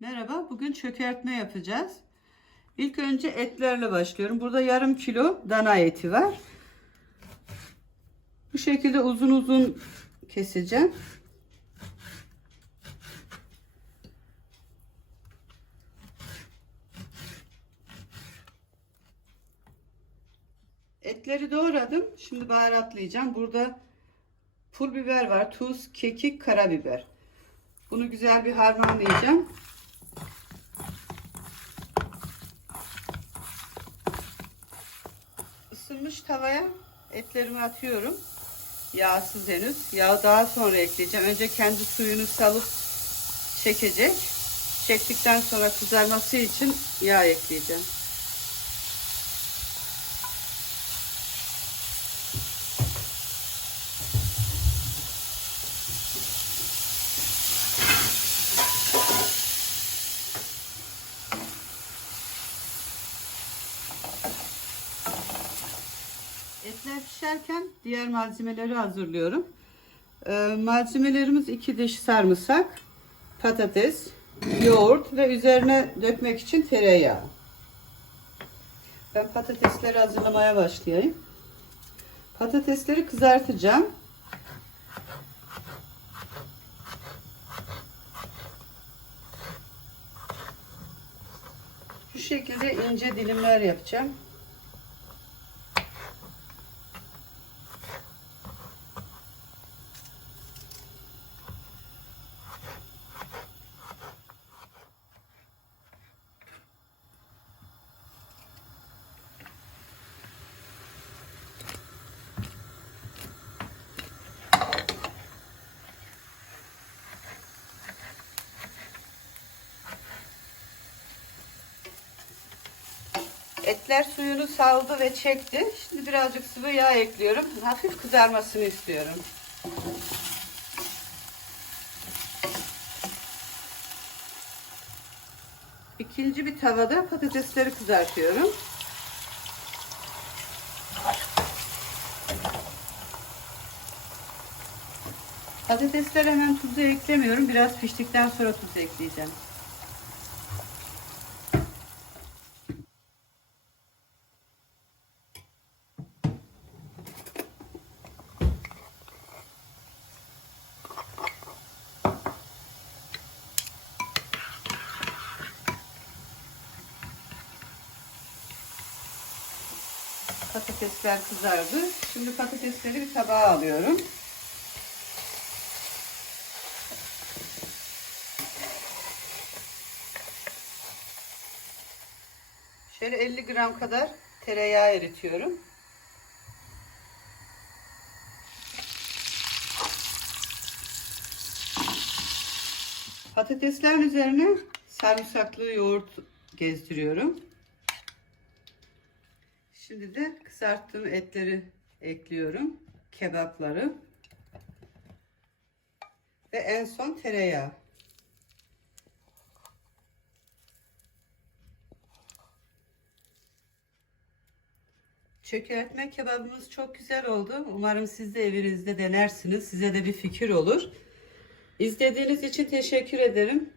Merhaba, bugün çökertme yapacağız. İlk önce etlerle başlıyorum. Burada yarım kilo dana eti var. Bu şekilde uzun uzun keseceğim. Etleri doğradım. Şimdi baharatlayacağım. Burada pul biber var, tuz, kekik, karabiber. Bunu güzel bir harmanlayacağım. Isınmış tavaya etlerimi atıyorum. Yağsız henüz. Yağı daha sonra ekleyeceğim. Önce kendi suyunu salıp çekecek. Çektikten sonra kızarması için yağ ekleyeceğim. Etler pişerken diğer malzemeleri hazırlıyorum. Ee, malzemelerimiz iki diş sarımsak, patates, yoğurt ve üzerine dökmek için tereyağı. Ben patatesleri hazırlamaya başlayayım. Patatesleri kızartacağım. Şu şekilde ince dilimler yapacağım. Etler suyunu saldı ve çekti. Şimdi birazcık sıvı yağ ekliyorum. Hafif kızarmasını istiyorum. İkinci bir tavada patatesleri kızartıyorum. Patateslere hemen tuzu eklemiyorum. Biraz piştikten sonra tuz ekleyeceğim. Patatesler kızardı. Şimdi patatesleri bir tabağa alıyorum. Şöyle 50 gram kadar tereyağı eritiyorum. Patateslerin üzerine sarımsaklı yoğurt gezdiriyorum. Şimdi de kızarttığım etleri ekliyorum. Kebapları. Ve en son tereyağı. Çökertme kebabımız çok güzel oldu. Umarım siz de evinizde denersiniz. Size de bir fikir olur. İzlediğiniz için teşekkür ederim.